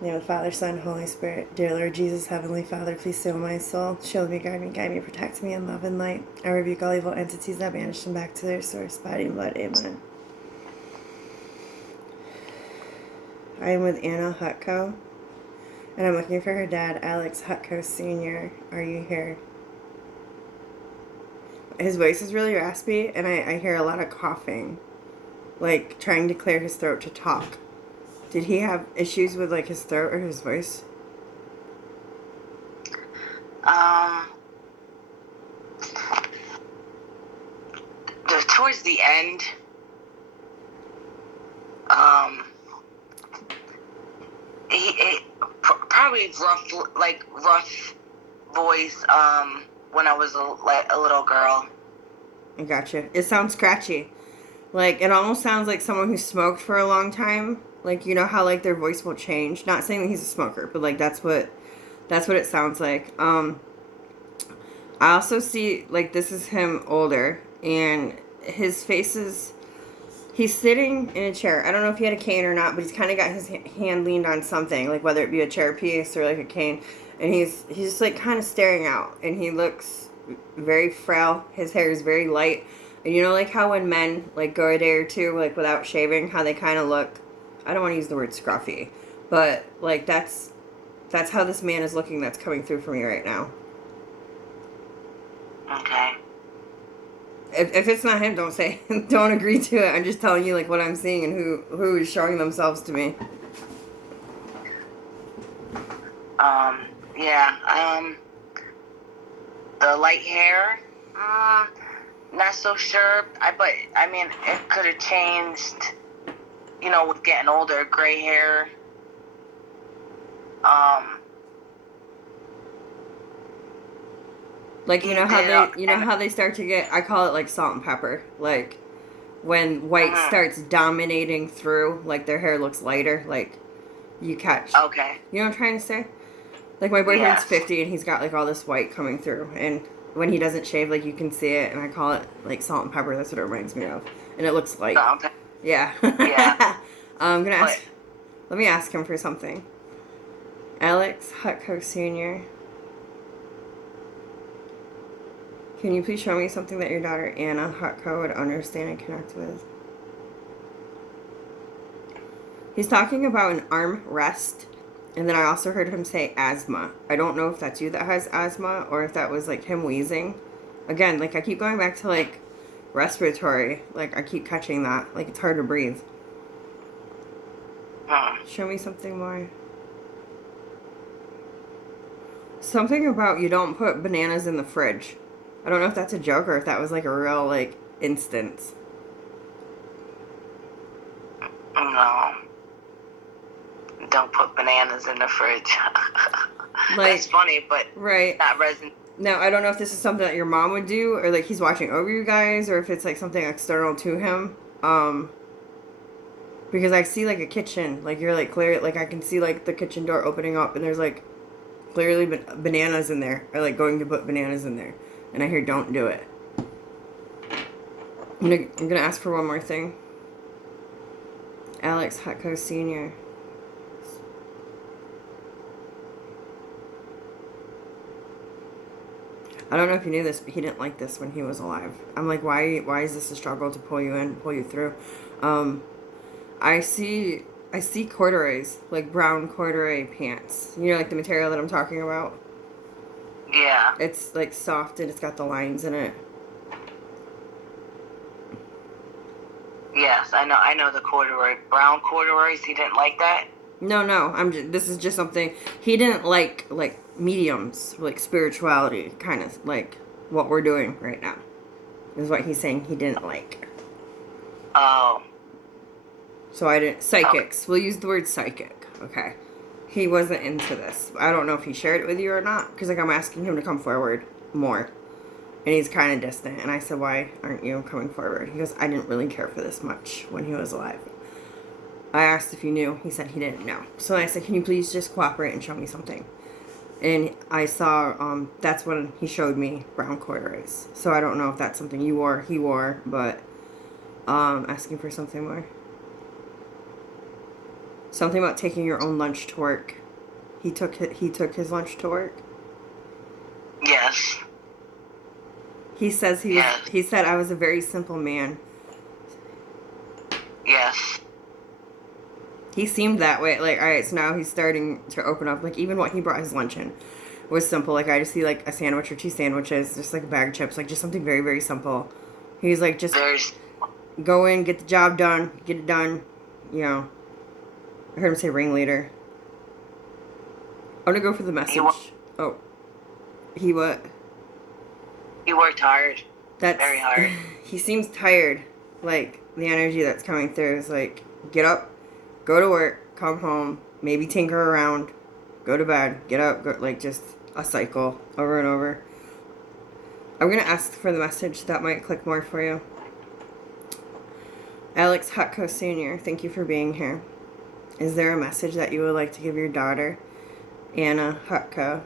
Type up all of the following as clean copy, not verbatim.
In the name of the Father, Son, Holy Spirit. Dear Lord Jesus, Heavenly Father, please seal my soul. Shield me, guide me, protect me in love and light. I rebuke all evil entities that banish them back to their source, body and blood. Amen. I am with Anna Hutko, and I'm looking for her dad, Alex Hutko Sr. Are you here? His voice is really raspy, and I hear a lot of coughing, like trying to clear his throat to talk. Did he have issues with like his throat or his voice? Towards the end, probably rough voice, when I was a little girl. I gotcha. It sounds scratchy. Like, it almost sounds like someone who smoked for a long time. Like, you know how, like, their voice will change? Not saying that he's a smoker, but, like, that's what it sounds like. I also see, like, this is him older, and his face is... He's sitting in a chair. I don't know if he had a cane or not, but he's kind of got his hand leaned on something, like, whether it be a chair piece or, like, a cane. And he's just, like, kind of staring out, and he looks very frail. His hair is very light. And you know, like how when men like go a day or two like without shaving, how they kind of look. I don't want to use the word scruffy, but like that's how this man is looking. That's coming through for me right now. Okay. If it's not him, don't say. Don't agree to it. I'm just telling you like what I'm seeing and who is showing themselves to me. Yeah. The light hair. Not so sure. But I mean, it could have changed. You know, with getting older, gray hair. Like you know how they start to get. I call it like salt and pepper. Like when white starts dominating through, like their hair looks lighter. Like you catch. Okay. You know what I'm trying to say? Like my boyfriend's 50 and he's got like all this white coming through, and when he doesn't shave, like you can see it, and I call it like salt and pepper. That's what it reminds me of, and it looks like. Yeah. Yeah. I'm gonna ask. Let me ask him for something. Alex Hutko Sr. Can you please show me something that your daughter Anna Hutko would understand and connect with? He's talking about an arm rest. And then I also heard him say asthma. I don't know if that's you that has asthma or if that was like him wheezing. Again, like I keep going back to like respiratory. Like I keep catching that. Like it's hard to breathe. Show me something more. Something about you don't put bananas in the fridge. I don't know if that's a joke or if that was like a real like instance. No. Don't put bananas in the fridge. Like, that's funny, but right. Not resonant. Now, I don't know if this is something that your mom would do, or like he's watching over you guys, or if it's like something external to him. Because I see like a kitchen, like you're like clear, like I can see like the kitchen door opening up, and there's like clearly bananas in there, or like going to put bananas in there, and I hear don't do it. I'm gonna ask for one more thing. Alex Hutko Sr. I don't know if you knew this, but he didn't like this when he was alive. I'm like, why is this a struggle to pull you in, pull you through? I see corduroys, like brown corduroy pants. You know, like the material that I'm talking about? Yeah. It's like soft and it's got the lines in it. Yes, I know the corduroy. Brown corduroys, he didn't like that? No, this is just something he didn't like mediums, like spirituality, kind of like what we're doing right now. Is what he's saying he didn't like. Oh. So I didn't psychics. We'll use the word psychic. Okay. He wasn't into this. I don't know if he shared it with you or not, because like I'm asking him to come forward more. And he's kind of distant. And I said, why aren't you coming forward? He goes, I didn't really care for this much when he was alive. I asked if he knew. He said he didn't know. So I said, can you please just cooperate and show me something? And I saw, that's when he showed me brown corduroys. So I don't know if that's something he wore, but asking for something more. Something about taking your own lunch to work. He took his lunch to work. Yes. He says Yes. he said I was a very simple man. Yes. He seemed that way. Like, all right, so now he's starting to open up. Like, even what he brought his lunch in was simple. Like, I just see, like, a sandwich or 2 sandwiches, just, like, a bag of chips. Like, just something very, very simple. He's like, just go in, get the job done, get it done. You know. I heard him say ringleader. I'm gonna go for the message. Oh. He what? He worked hard. That's very hard. He seems tired. Like, the energy that's coming through is like, get up, go to work, come home, maybe tinker around, go to bed, get up, go, like, just a cycle over and over. I'm going to ask for the message that might click more for you. Alex Hutko Sr., thank you for being here. Is there a message that you would like to give your daughter, Anna Hutko?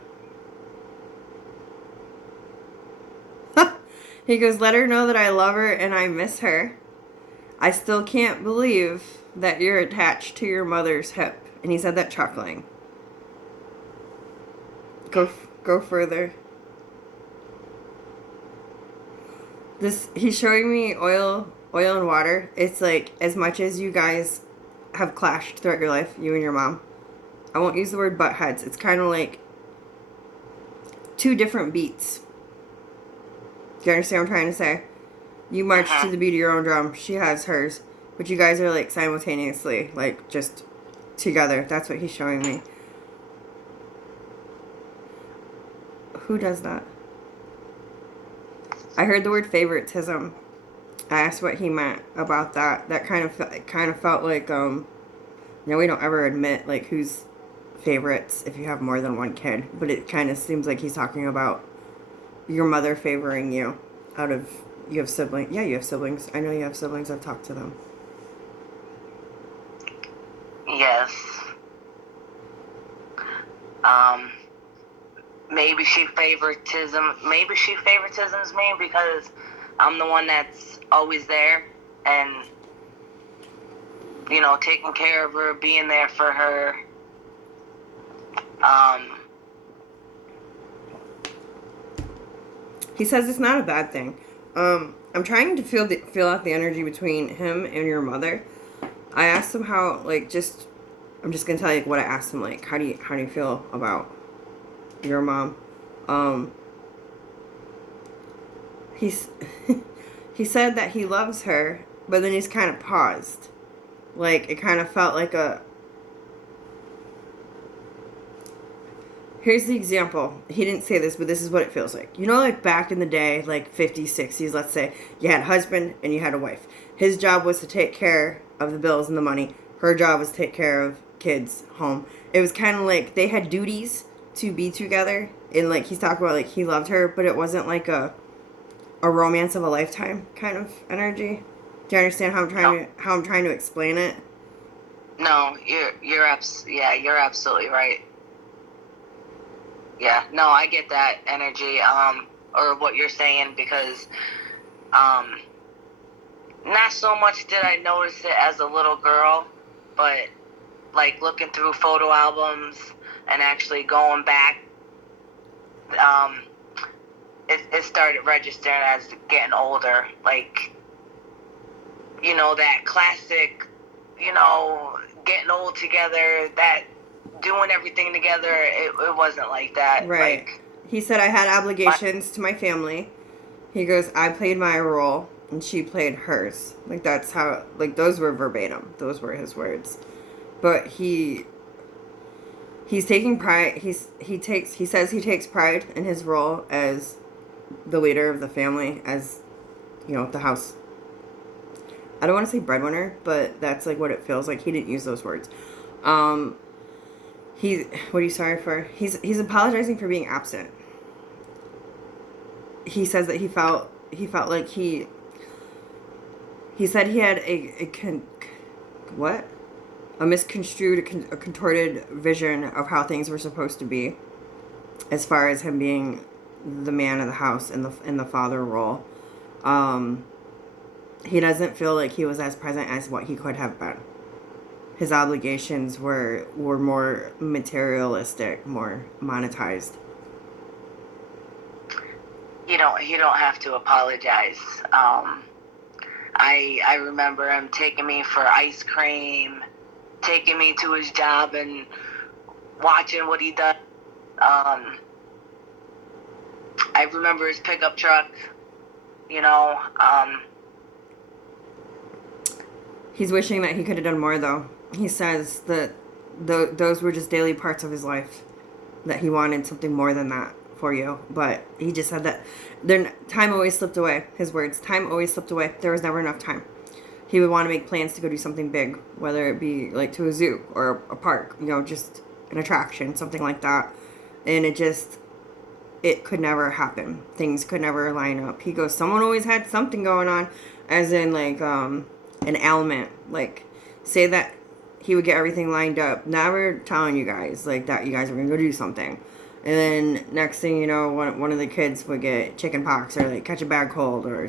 He goes, let her know that I love her and I miss her. I still can't believe that you're attached to your mother's hip. And he said that chuckling. Go further. He's showing me oil and water. It's like, as much as you guys have clashed throughout your life, you and your mom. I won't use the word butt heads. It's kind of like 2 different beats. Do you understand what I'm trying to say? You march to the beat of your own drum. She has hers. But you guys are like simultaneously, like just together. That's what he's showing me. Who does that? I heard the word favoritism. I asked what he meant about that. That kind of felt like, you know, we don't ever admit like who's favorites if you have more than one kid. But it kind of seems like he's talking about your mother favoring you out of, you have siblings. Yeah, you have siblings. I know you have siblings. I've talked to them. Yes. Maybe she favoritisms me because I'm the one that's always there and, you know, taking care of her, being there for her. He says it's not a bad thing. I'm trying to feel out the energy between him and your mother. I asked him how, like, I'm just gonna tell you what I asked him. Like, how do you feel about your mom? He's he said that he loves her, but then he's kind of paused. Like, it kind of felt like a. Here's the example. He didn't say this, but this is what it feels like. You know, like back in the day, like 50s, 60s, let's say, you had a husband and you had a wife. His job was to take care of the bills and the money. Her job was to take care of kids, home. It was kind of like they had duties to be together. And like he's talking about like he loved her, but it wasn't like a romance of a lifetime kind of energy. Do you understand how I'm trying to explain it? No, you're absolutely right. Yeah, no, I get that energy, or what you're saying, because, not so much did I notice it as a little girl, but, like, looking through photo albums and actually going back, it started registering as getting older, like, you know, that classic, you know, getting old together, that doing everything together, it wasn't like that. Right. Like, he said I had obligations to my family. He goes, I played my role and she played hers. Like that's how, like those were verbatim. Those were his words. But he's taking pride. He says he takes pride in his role as the leader of the family, as, you know, the house. I don't want to say breadwinner, but that's like what it feels like. He didn't use those words. What are you sorry for? He's apologizing for being absent. He says that he felt like he said he had a misconstrued, a contorted vision of how things were supposed to be, as far as him being the man of the house in the father role. He doesn't feel like he was as present as what he could have been. his obligations were more materialistic, more monetized. You don't have to apologize. I remember him taking me for ice cream, taking me to his job and watching what he does. I remember his pickup truck, you know. He's wishing that he could have done more, though. He says that those were just daily parts of his life, that he wanted something more than that for you. But he just said that time always slipped away. His words, time always slipped away. There was never enough time. He would want to make plans to go do something big, whether it be like to a zoo or a park, just an attraction, something like that. And it could never happen. Things could never line up. He goes, someone always had something going on, as in like an ailment. Like, say that he would get everything lined up, never telling you guys like that you guys were gonna go do something, and then next thing you know, one of the kids would get chicken pox or like catch a bad cold or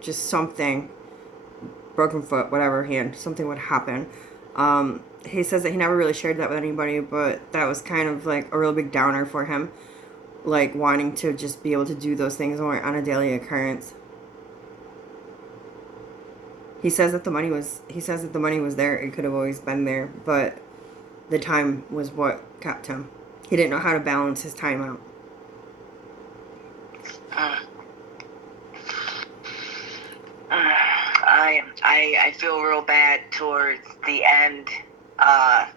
just something, broken foot, whatever, hand, something would happen. He says that he never really shared that with anybody, but that was kind of like a real big downer for him, like wanting to just be able to do those things on a daily occurrence. He says that the money was there. It could have always been there, but the time was what kept him. He didn't know how to balance his time out. I feel real bad towards the end. I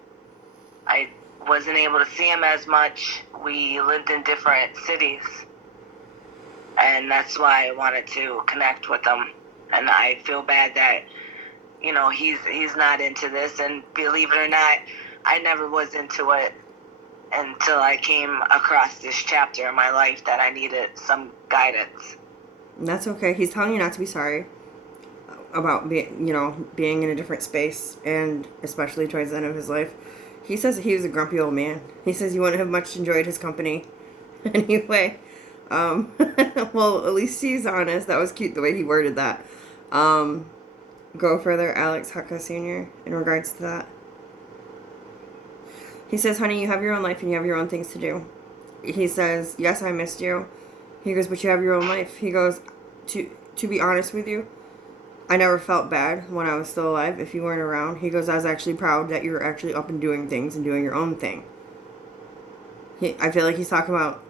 wasn't able to see him as much. We lived in different cities, and that's why I wanted to connect with him. And I feel bad that, he's not into this. And believe it or not, I never was into it until I came across this chapter in my life that I needed some guidance. That's okay. He's telling you not to be sorry about being in a different space, and especially towards the end of his life. He says that he was a grumpy old man. He says you wouldn't have much enjoyed his company anyway. Well, at least he's honest. That was cute the way he worded that. Go further, Alex Hucka Sr., in regards to that. He says, honey, you have your own life and you have your own things to do. He says, yes, I missed you. He goes, but you have your own life. He goes, to be honest with you, I never felt bad when I was still alive if you weren't around. He goes, I was actually proud that you were actually up and doing things and doing your own thing. I feel like he's talking about,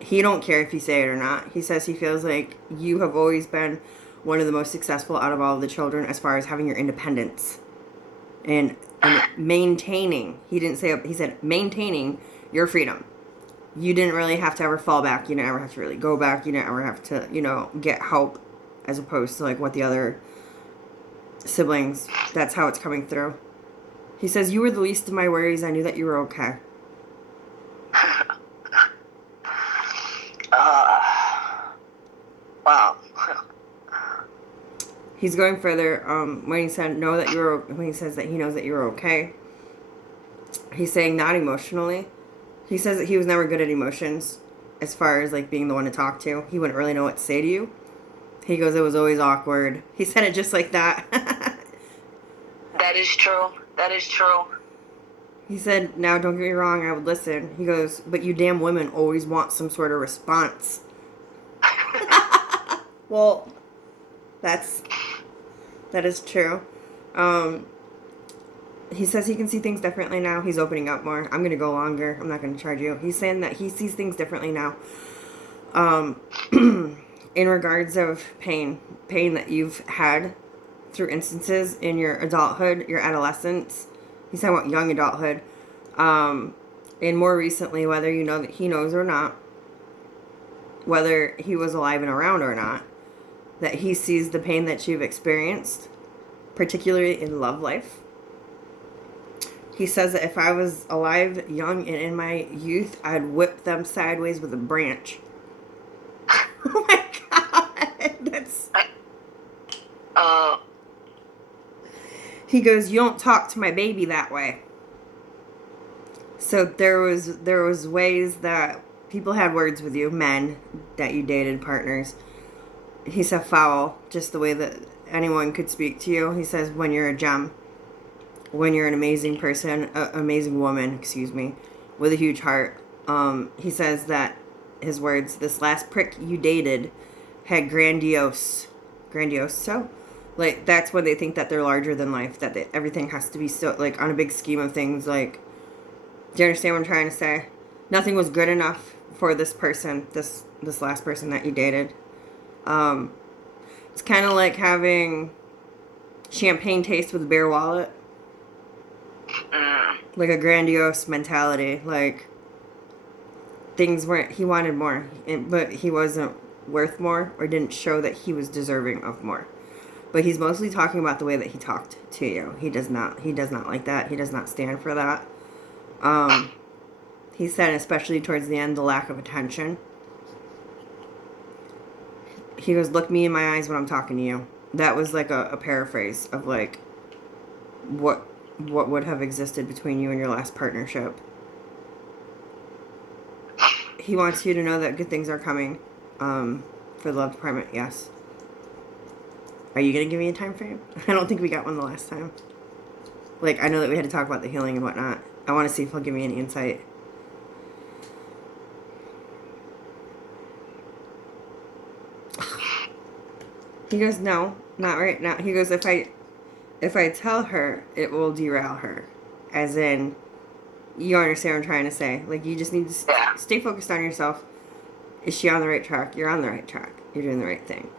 he don't care if you say it or not. He says he feels like you have always been one of the most successful out of all of the children as far as having your independence and maintaining. He said maintaining your freedom. You didn't really have to ever fall back. You didn't ever have to really go back. You didn't ever have to, get help, as opposed to like what the other siblings. That's how it's coming through. He says, you were the least of my worries. I knew that you were okay. Wow. He's going further. When he said when he says that he knows that you're okay, he's saying not emotionally. He says that he was never good at emotions, as far as like being the one to talk to. He wouldn't really know what to say to you. He goes, it was always awkward. He said it just like that. That is true. That is true. He said, now don't get me wrong, I would listen. He goes, but you damn women always want some sort of response. Well, that is true. He says he can see things differently now. He's opening up more. I'm going to go longer. I'm not going to charge you. He's saying that he sees things differently now. In regards of pain that you've had through instances in your adulthood, your adolescence. He's talking about young adulthood. And more recently, whether you know that he knows or not, whether he was alive and around or not, that he sees the pain that you've experienced, particularly in love life. He says that if I was alive, young, and in my youth, I'd whip them sideways with a branch. Oh my God. That's... He goes, you don't talk to my baby that way. So there was ways that people had words with you, men that you dated, partners. He said foul, just the way that anyone could speak to you. He says when you're a gem. when you're an amazing person, amazing woman, excuse me, with a huge heart. He says that his words, this last prick you dated had grandiose. So, like, that's when they think that they're larger than life, that everything has to be so, like, on a big scheme of things. Like, do you understand what I'm trying to say? Nothing was good enough for this person, this last person that you dated. It's kind of like having champagne taste with a bare wallet. Like a grandiose mentality. Like, things weren't, he wanted more, but he wasn't worth more, or didn't show that he was deserving of more. But he's mostly talking about the way that he talked to you. He does not like that. He does not stand for that. He said, especially towards the end, the lack of attention. He goes, look me in my eyes when I'm talking to you. That was like a paraphrase of like what would have existed between you and your last partnership. He wants you to know that good things are coming for the love department, yes. Are you going to give me a time frame? I don't think we got one the last time. Like, I know that we had to talk about the healing and whatnot. I want to see if he'll give me any insight. He goes, no, not right now. He goes, if I tell her, it will derail her. As in, you understand what I'm trying to say. Like, you just need to stay focused on yourself. Is she on the right track? You're on the right track. You're doing the right thing.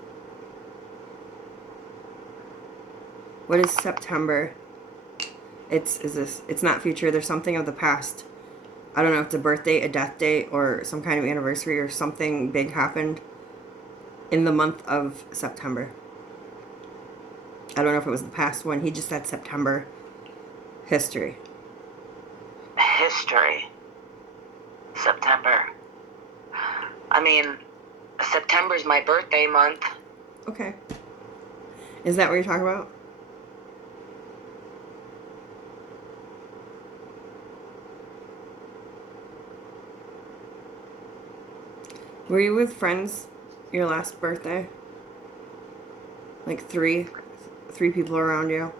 What is September? It's not future. There's something of the past. I don't know if it's a birth date, a death date, or some kind of anniversary, or something big happened in the month of September. I don't know if it was the past one. He just said September. History. September. I mean, September's my birthday month. Okay. Is that what you're talking about? Were you with friends your last birthday? Like three people around you?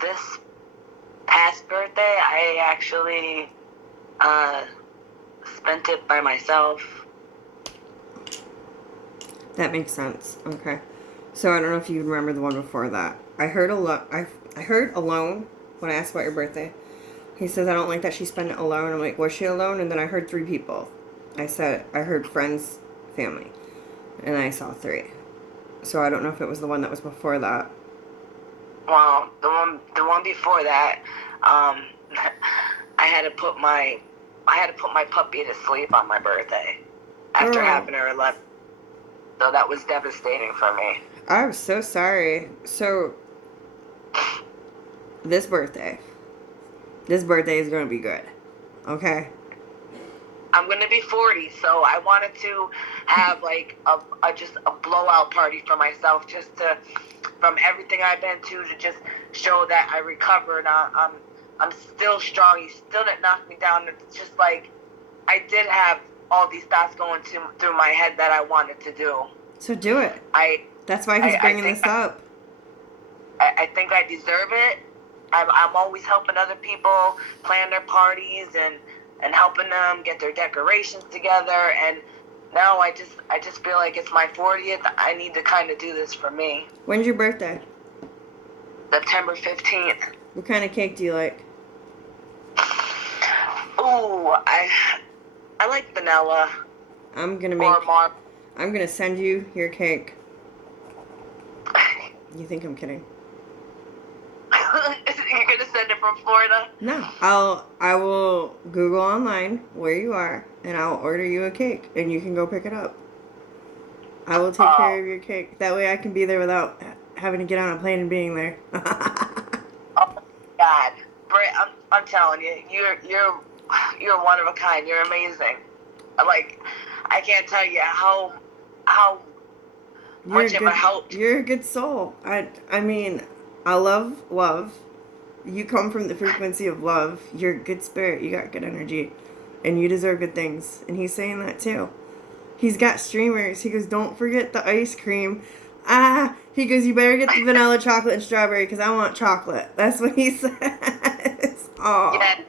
This past birthday, I actually spent it by myself. That makes sense. Okay. So I don't know if you remember the one before that. I heard alone when I asked about your birthday. He says, I don't like that she spent it alone. I'm like, was she alone? And then I heard 3 people. I said, I heard friends, family. And I saw 3. So I don't know if it was the one that was before that. Well, the one before that, I had to put my puppy to sleep on my birthday after having her 11. So that was devastating for me. I'm so sorry. So this birthday is going to be good. Okay? I'm going to be 40, so I wanted to have like just a blowout party for myself, just to, from everything I've been to just show that I recovered. I'm still strong. You still didn't knock me down. It's just like I did have all these thoughts going through my head that I wanted to do. So do it. That's why he's bringing this up. I think I deserve it. I'm always helping other people plan their parties and helping them get their decorations together. And now I just feel like it's my 40th. I need to kind of do this for me. When's your birthday? September 15th. What kind of cake do you like? Ooh, I like vanilla. I'm gonna send you your cake. You think I'm kidding? You're gonna send it from Florida? No, I will Google online where you are, and I'll order you a cake, and you can go pick it up. I will take care of your cake. That way, I can be there without having to get on a plane and being there. Oh God, Britt, I'm telling you, you're one of a kind. You're amazing. Like, I can't tell you how much of a help. You're a good soul. I mean, I love. You come from the frequency of love. You're a good spirit. You got good energy. And you deserve good things. And he's saying that too. He's got streamers. He goes, don't forget the ice cream He goes, you better get the vanilla chocolate and strawberry because I want chocolate. That's what he says. Oh, Yeah.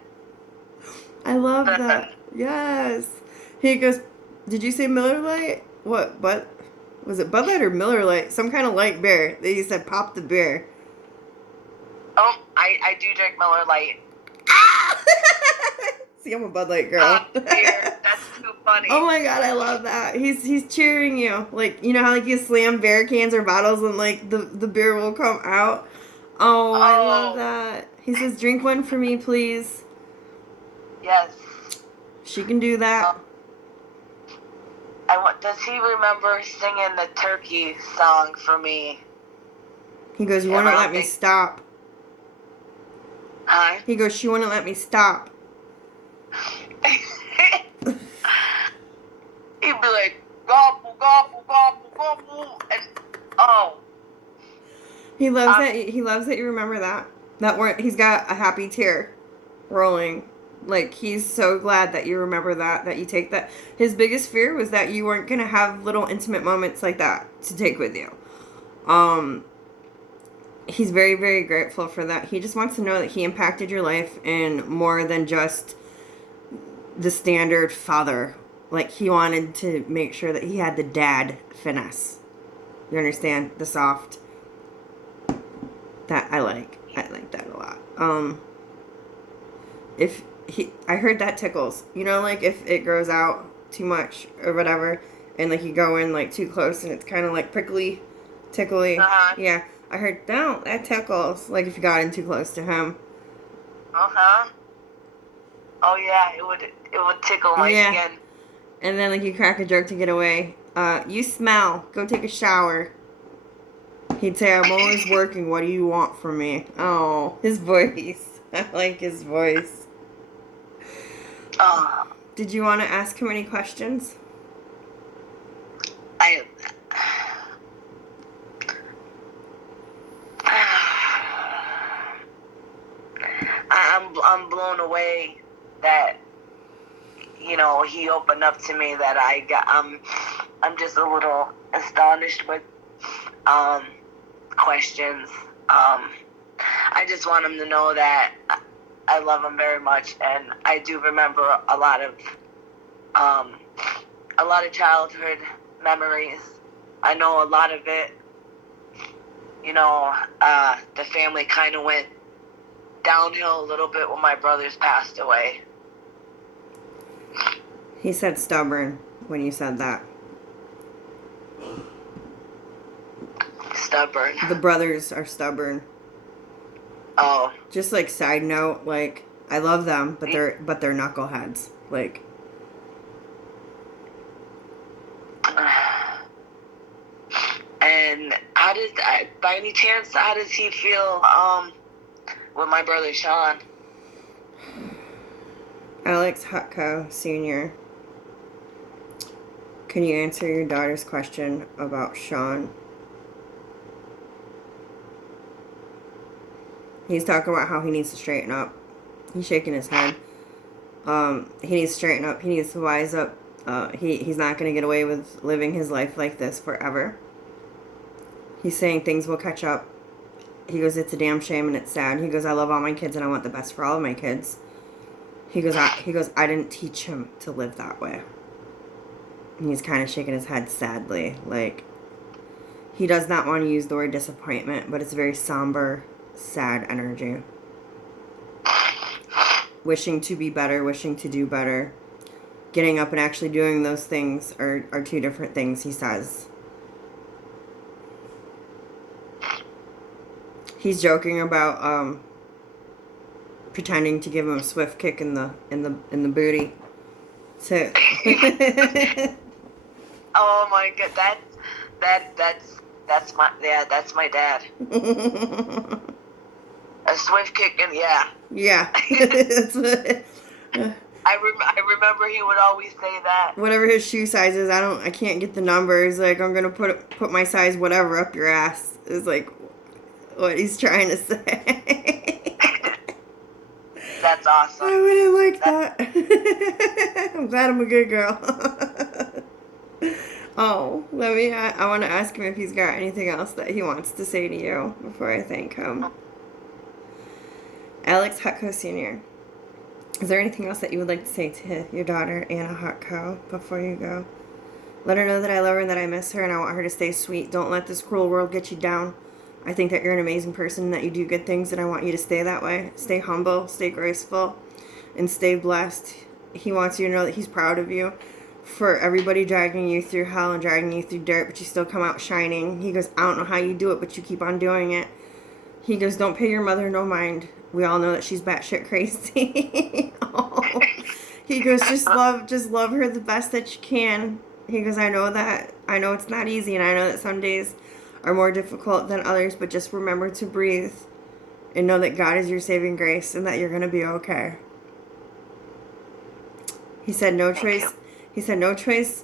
I love that. Yes. He goes, did you say Miller Lite? What? But was it Bud Light or Miller Lite? Some kind of light beer. He said, pop the beer. Oh, I do drink Miller Lite. See, I'm a Bud Light girl. Pop the beer. That's too funny. Oh my god, I love that. He's cheering you. Like, you know how like you slam beer cans or bottles and like the beer will come out? Oh, I love that. He says, drink one for me, please. Yes. She can do that. Does he remember singing the turkey song for me? He goes, you wouldn't let me stop. Huh? He goes, she wouldn't let me stop. He'd be like, gobble, gobble, gobble, gobble, and oh. He loves that. He loves that you remember that. He's got a happy tear rolling. Like, he's so glad that you remember that. That you take that. His biggest fear was that you weren't gonna have little intimate moments like that to take with you. He's very, very grateful for that. He just wants to know that he impacted your life in more than just the standard father. Like, he wanted to make sure that he had the dad finesse. You understand? The soft. That I like that a lot. I heard that tickles. You know, like if it grows out too much or whatever, and like you go in like too close and it's kind of like prickly, tickly. Uh-huh. Yeah, I heard that tickles. Like if you got in too close to him. Uh-huh. Oh yeah, it would tickle my skin. And then like you crack a joke to get away. You smell. Go take a shower. He'd say, I'm always working. What do you want from me? Oh, his voice. I like his voice. Did you want to ask him any questions? I'm blown away that, you know, he opened up to me, that I'm just a little astonished with questions. I just want him to know that I love him very much, and I do remember a lot of childhood memories. I know a lot of it. You know, the family kind of went downhill a little bit when my brothers passed away. He said stubborn when you said that. Stubborn. The brothers are stubborn. Oh. Just like side note, like I love them, but they're knuckleheads. Like. And by any chance, how does he feel with my brother Sean? Alex Hutko Sr. Can you answer your daughter's question about Sean? He's talking about how he needs to straighten up. He's shaking his head. He needs to straighten up. He needs to wise up. He's not going to get away with living his life like this forever. He's saying things will catch up. He goes, it's a damn shame and it's sad. He goes, I love all my kids and I want the best for all of my kids. He goes, I didn't teach him to live that way. And he's kind of shaking his head sadly. Like, he does not want to use the word disappointment, but it's very somber, sad energy. Wishing to be better, wishing to do better. Getting up and actually doing those things are two different things, he says. He's joking about pretending to give him a swift kick in the booty. So oh my god, that's my dad. A swift kick, and yeah. Yeah. That's what, I remember he would always say that. Whatever his shoe size is, I can't get the numbers. Like, I'm gonna put my size whatever up your ass. Is like what he's trying to say. That's awesome. I wouldn't like that. I'm glad I'm a good girl. Oh, let me. I want to ask him if he's got anything else that he wants to say to you before I thank him. Alex Hutko Sr. Is there anything else that you would like to say to your daughter, Anna Hutko, before you go? Let her know that I love her and that I miss her and I want her to stay sweet. Don't let this cruel world get you down. I think that you're an amazing person and that you do good things, and I want you to stay that way. Stay humble, stay graceful, and stay blessed. He wants you to know that he's proud of you for everybody dragging you through hell and dragging you through dirt, but you still come out shining. He goes, I don't know how you do it, but you keep on doing it. He goes, don't pay your mother no mind. We all know that she's batshit crazy. Oh. He goes, just love her the best that you can. He goes, I know it's not easy, and I know that some days are more difficult than others, but just remember to breathe and know that God is your saving grace and that you're going to be okay. He said no choice. He said no choice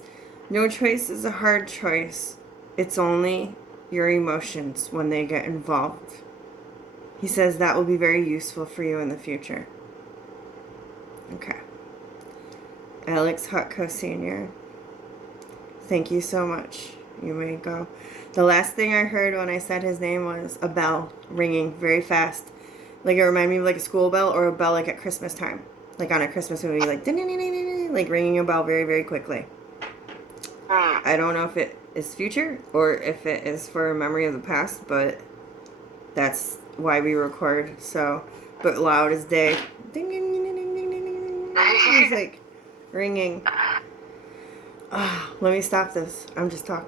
is a hard choice. It's only your emotions when they get involved. He says that will be very useful for you in the future. Okay. Alex Hutko Sr., thank you so much. You may go. The last thing I heard when I said his name was a bell ringing very fast. Like it reminded me of like a school bell or a bell like at Christmas time. Like on a Christmas movie, like ding-ding-ding-ding-ding, like ringing a bell very, very quickly. I don't know if it is future or if it is for a memory of the past, but that's why we record. So, but loud as day. Ding ding ding ding ding ding ding. It's like ringing. Let me stop this. I'm just talking.